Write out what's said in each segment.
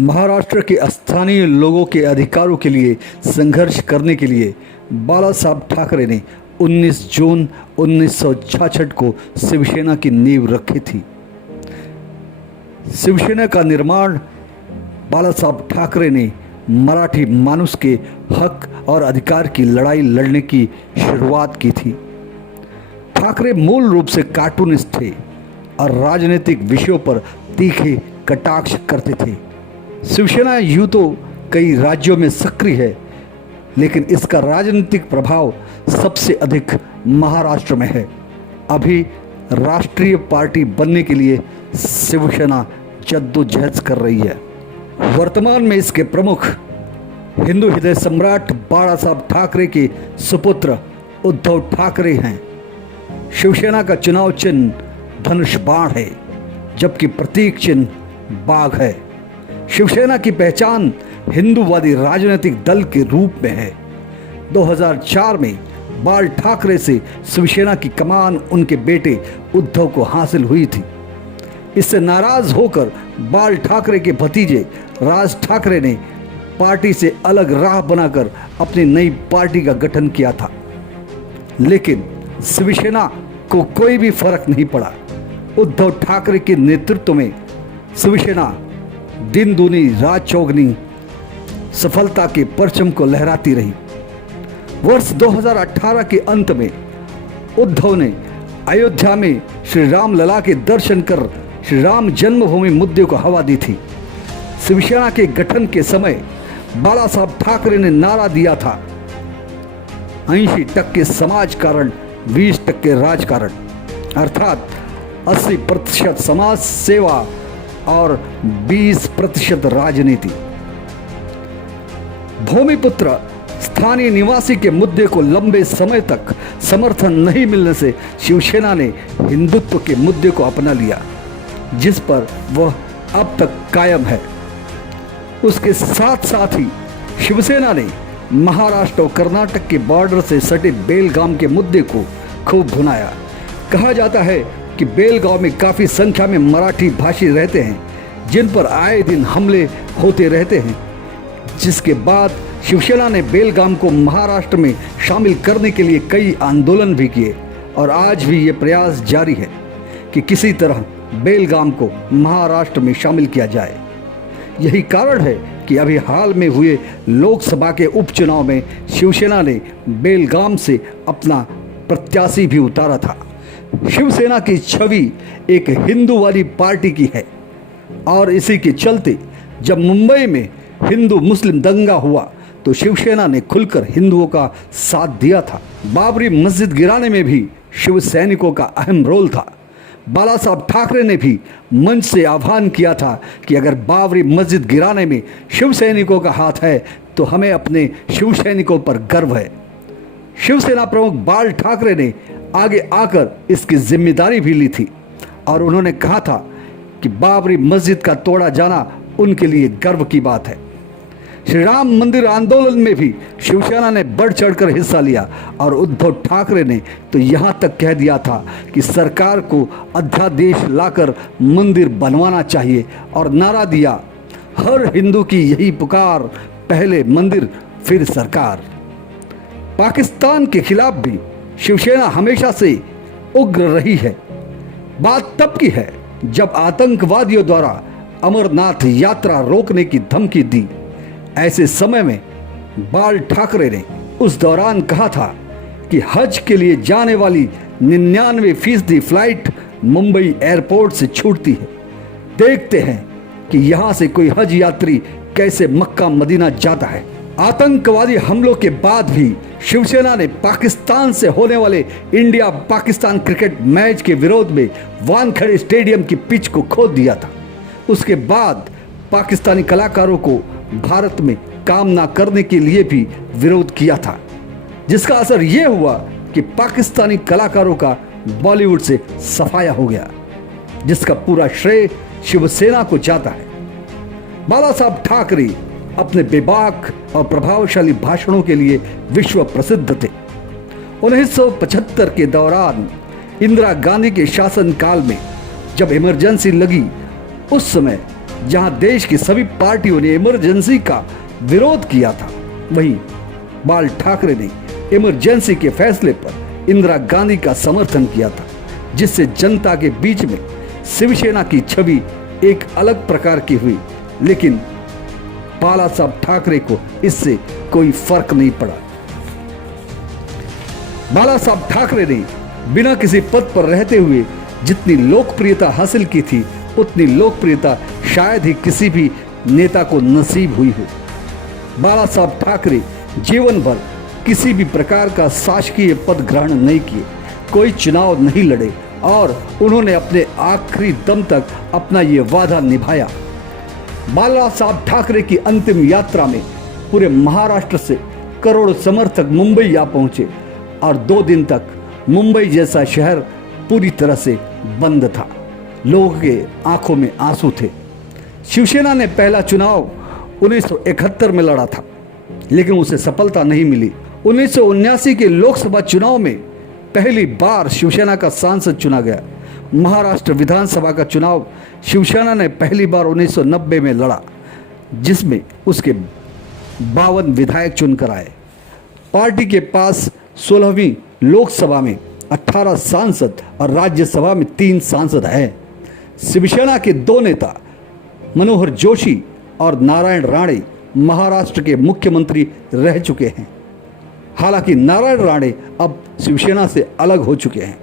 महाराष्ट्र के स्थानीय लोगों के अधिकारों के लिए संघर्ष करने के लिए बाला साहब ठाकरे ने 19 जून 1966 को शिवसेना की नींव रखी थी। शिवसेना का निर्माण बाला साहब ठाकरे ने मराठी मानुष के हक और अधिकार की लड़ाई लड़ने की शुरुआत की थी। ठाकरे मूल रूप से कार्टूनिस्ट थे और राजनीतिक विषयों पर तीखे कटाक्ष करते थे। शिवसेना यूं तो कई राज्यों में सक्रिय है, लेकिन इसका राजनीतिक प्रभाव सबसे अधिक महाराष्ट्र में है। अभी राष्ट्रीय पार्टी बनने के लिए शिवसेना जद्दोजहद कर रही है। वर्तमान में इसके प्रमुख हिंदू हृदय सम्राट बाला साहब ठाकरे के सुपुत्र उद्धव ठाकरे हैं। शिवसेना का चुनाव चिन्ह धनुष बाण है, जबकि प्रतीक चिन्ह बाघ है। शिवसेना की पहचान हिंदूवादी राजनीतिक दल के रूप में है। 2004 में बाल ठाकरे से शिवसेना की कमान उनके बेटे उद्धव को हासिल हुई थी। इससे नाराज होकर बाल ठाकरे के भतीजे राज ठाकरे ने पार्टी से अलग राह बनाकर अपनी नई पार्टी का गठन किया था, लेकिन शिवसेना को कोई भी फर्क नहीं पड़ा। उद्धव ठाकरे के नेतृत्व में शिवसेना दिन दूनी रात चौगनी सफलता के परचम को लहराती रही। वर्ष 2018 के अंत में उद्धव ने अयोध्या में श्री राम लला के दर्शन कर श्री राम जन्मभूमि मुद्दे को हवा दी थी। शिवसेना के गठन के समय बाला साहब ठाकरे ने नारा दिया था, 80% समाज कारण 20% राजकारण, अर्थात 80% समाज सेवा और 20% राजनीति। भूमिपुत्र स्थानीय निवासी के मुद्दे को लंबे समय तक समर्थन नहीं मिलने से शिवसेना ने हिंदुत्व के मुद्दे को अपना लिया, जिस पर वह अब तक कायम है। उसके साथ साथ ही शिवसेना ने महाराष्ट्र और कर्नाटक के बॉर्डर से सटे बेलगाम के मुद्दे को खूब भुनाया। कहा जाता है कि बेलगांव में काफ़ी संख्या में मराठी भाषी रहते हैं, जिन पर आए दिन हमले होते रहते हैं, जिसके बाद शिवसेना ने बेलगाम को महाराष्ट्र में शामिल करने के लिए कई आंदोलन भी किए और आज भी ये प्रयास जारी है कि किसी तरह बेलगाम को महाराष्ट्र में शामिल किया जाए। यही कारण है कि अभी हाल में हुए लोकसभा के उपचुनाव में शिवसेना ने बेलगाम से अपना प्रत्याशी भी उतारा था। शिवसेना की छवि एक हिंदूवादी पार्टी की है और इसी के चलते जब मुंबई में हिंदू मुस्लिम दंगा हुआ तो शिवसेना ने खुलकर हिंदुओं का साथ दिया था। बाबरी मस्जिद गिराने में भी शिव सैनिकों का अहम रोल था। बाला साहब ठाकरे ने भी मंच से आह्वान किया था कि अगर बाबरी मस्जिद गिराने में शिव सैनिकों का हाथ है तो हमें अपने शिव सैनिकों पर गर्व है। शिवसेना प्रमुख बाल ठाकरे ने आगे आकर इसकी जिम्मेदारी भी ली थी और उन्होंने कहा था कि बाबरी मस्जिद का तोड़ा जाना उनके लिए गर्व की बात है। श्री राम मंदिर आंदोलन में भी शिवसेना ने बढ़ चढ़कर हिस्सा लिया और उद्धव ठाकरे ने तो यहाँ तक कह दिया था कि सरकार को अध्यादेश लाकर मंदिर बनवाना चाहिए और नारा दिया, हर हिंदू की यही पुकार, पहले मंदिर फिर सरकार। पाकिस्तान के खिलाफ भी शिवसेना हमेशा से उग्र रही है। बात तब की है जब आतंकवादियों द्वारा अमरनाथ यात्रा रोकने की धमकी दी। ऐसे समय में बाल ठाकरे ने उस दौरान कहा था कि हज के लिए जाने वाली 99% फ्लाइट मुंबई एयरपोर्ट से छूटती है। देखते हैं कि यहाँ से कोई हज यात्री कैसे मक्का मदीना जाता है। आतंकवादी हमलों के बाद भी शिवसेना ने पाकिस्तान से होने वाले इंडिया पाकिस्तान क्रिकेट मैच के विरोध में वानखेड़े स्टेडियम की पिच को खोद दिया था। उसके बाद पाकिस्तानी कलाकारों को भारत में काम ना करने के लिए भी विरोध किया था, जिसका असर यह हुआ कि पाकिस्तानी कलाकारों का बॉलीवुड से सफाया हो गया, जिसका पूरा श्रेय शिवसेना को जाता है। बाला साहब ठाकरे अपने बेबाक और प्रभावशाली भाषणों के लिए विश्व प्रसिद्ध थे। 1975 के दौरान इंदिरा गांधी के शासनकाल में जब इमरजेंसी लगी, उस समय जहां देश की सभी पार्टियों ने इमरजेंसी का विरोध किया था, वहीं बाल ठाकरे ने इमरजेंसी के फैसले पर इंदिरा गांधी का समर्थन किया था, जिससे जनता के बीच में शिवसेना की छवि एक अलग प्रकार की हुई। लेकिन बाला साहब ठाकरे को इससे कोई फर्क नहीं पड़ा। बाला साहब ठाकरे ने बिना किसी पद पर रहते हुए जितनी लोकप्रियता हासिल की थी, उतनी लोकप्रियता शायद ही किसी भी नेता को नसीब हुई हो। बाला साहब ठाकरे जीवन भर किसी भी प्रकार का शासकीय पद ग्रहण नहीं किए, कोई चुनाव नहीं लड़े और उन्होंने अपने आखिरी दम तक अपना ये वादा निभाया। बाला साहब ठाकरे की अंतिम यात्रा में पूरे महाराष्ट्र से करोड़ों समर्थक मुंबई आ पहुंचे और 2 दिन तक मुंबई जैसा शहर पूरी तरह से बंद था। लोगों के आंखों में आंसू थे। शिवसेना ने पहला चुनाव 1971 में लड़ा था, लेकिन उसे सफलता नहीं मिली। 1979 के लोकसभा चुनाव में पहली बार शिवसेना का सांसद चुना गया। महाराष्ट्र विधानसभा का चुनाव शिवसेना ने पहली बार 1990 में लड़ा, जिसमें उसके 52 विधायक चुनकर आए। पार्टी के पास 16वीं लोकसभा में 18 सांसद और राज्यसभा में 3 सांसद हैं। शिवसेना के 2 नेता मनोहर जोशी और नारायण राणे महाराष्ट्र के मुख्यमंत्री रह चुके हैं। हालांकि नारायण राणे अब शिवसेना से अलग हो चुके हैं।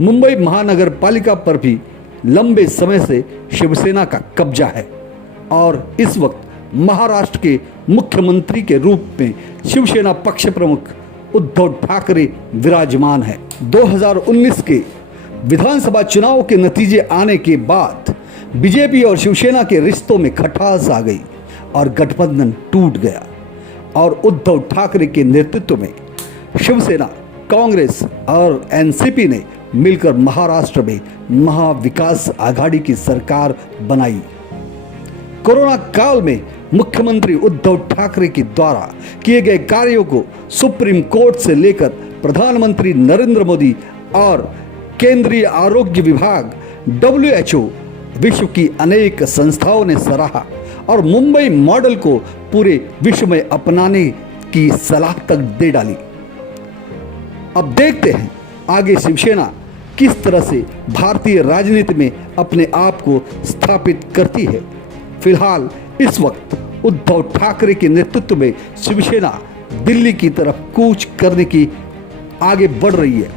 मुंबई महानगर पालिका पर भी लंबे समय से शिवसेना का कब्जा है और इस वक्त महाराष्ट्र के मुख्यमंत्री के रूप में शिवसेना पक्ष प्रमुख उद्धव ठाकरे विराजमान है। 2019 के विधानसभा चुनाव के नतीजे आने के बाद बीजेपी और शिवसेना के रिश्तों में खटास आ गई और गठबंधन टूट गया और उद्धव ठाकरे के नेतृत्व में शिवसेना, कांग्रेस और एनसीपी ने मिलकर महाराष्ट्र में महाविकास आघाड़ी की सरकार बनाई। कोरोना काल में मुख्यमंत्री उद्धव ठाकरे के द्वारा किए गए कार्यों को सुप्रीम कोर्ट से लेकर प्रधानमंत्री नरेंद्र मोदी और केंद्रीय आरोग्य विभाग WHO, विश्व की अनेक संस्थाओं ने सराहा और मुंबई मॉडल को पूरे विश्व में अपनाने की सलाह तक दे डाली। अब देखते हैं आगे शिवसेना किस तरह से भारतीय राजनीति में अपने आप को स्थापित करती है। फिलहाल इस वक्त उद्धव ठाकरे के नेतृत्व में शिवसेना दिल्ली की तरफ कूच करने की आगे बढ़ रही है।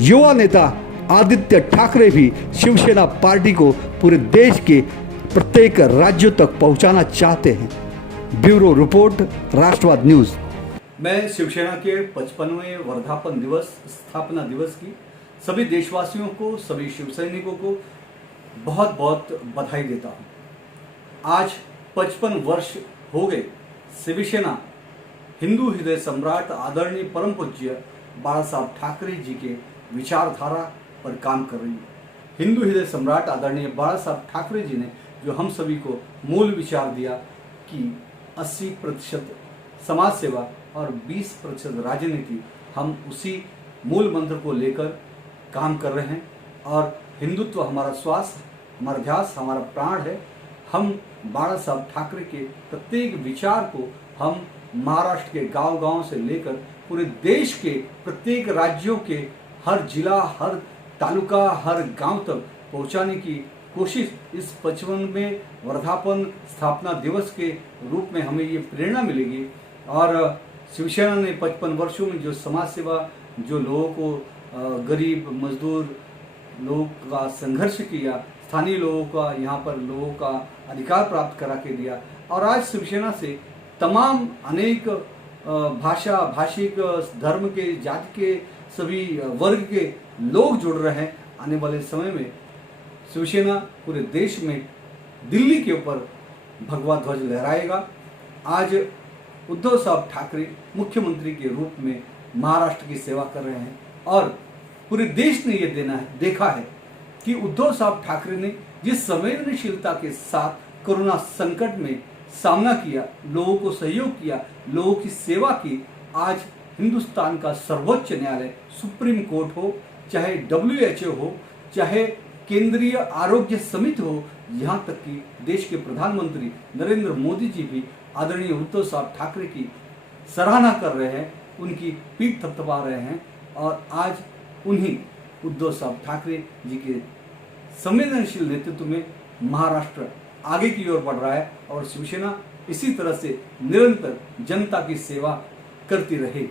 युवा नेता आदित्य ठाकरे भी शिवसेना पार्टी को पूरे देश के प्रत्येक राज्यों तक पहुंचाना चाहते हैं। ब्यूरो रिपोर्ट, राष्ट्रवाद न्यूज। मैं शिवसेना के 55वें वर्धापन दिवस, स्थापना दिवस की सभी देशवासियों को, सभी शिव सैनिकों को बहुत बहुत बधाई देता हूं। आज 55 वर्ष हो गए शिवसेना हिंदू हृदय सम्राट आदरणीय परम पूज्य बाला साहब ठाकरे जी के विचारधारा पर काम कर रही है। हिंदू हृदय सम्राट आदरणीय बाला साहब ठाकरे जी ने जो हम सभी को मूल विचार दिया कि 80% समाज सेवा और 20% राजनीति, हम उसी मूल मंत्र को लेकर काम कर रहे हैं और हिंदुत्व हमारा श्वास, हमारा ध्यास, हमारा प्राण है। हम बाला साहब ठाकरे के प्रत्येक विचार को हम महाराष्ट्र के गांव-गांव से लेकर पूरे देश के प्रत्येक राज्यों के हर जिला, हर तालुका, हर गांव तक पहुंचाने की कोशिश इस 55वें वर्धापन स्थापना दिवस के रूप में हमें ये प्रेरणा मिलेगी। और शिवसेना ने 55 वर्षों में जो समाज सेवा, जो लोगों को, गरीब मजदूर लोगों का संघर्ष किया, स्थानीय लोगों का, यहाँ पर लोगों का अधिकार प्राप्त करा के दिया, और आज शिवसेना से तमाम अनेक भाषा, भाषिक, धर्म के, जाति के, सभी वर्ग के लोग जुड़ रहे हैं। आने वाले समय में शिवसेना पूरे देश में दिल्ली के ऊपर भगवा ध्वज लहराएगा। आज उद्धव साहब ठाकरे मुख्यमंत्री के रूप में महाराष्ट्र की सेवा कर रहे हैं और पूरे देश ने ये देखा है कि उद्धव साहब ठाकरे ने जिस संवेदनशीलता के साथ कोरोना संकट में सामना किया, लोगों को सहयोग किया, लोगों की सेवा की। आज हिंदुस्तान का सर्वोच्च न्यायालय सुप्रीम कोर्ट हो, चाहे WHO हो, चाहे केंद्रीय आरोग्य समिति हो, यहाँ तक कि देश के प्रधानमंत्री नरेंद्र मोदी जी भी आदरणीय उद्धव साहब ठाकरे की सराहना कर रहे हैं, उनकी पीठ थपथपा रहे हैं। और आज उन्हीं उद्धव साहब ठाकरे जी के संवेदनशील नेतृत्व में महाराष्ट्र आगे की ओर बढ़ रहा है और शिवसेना इसी तरह से निरंतर जनता की सेवा करती रहेगी।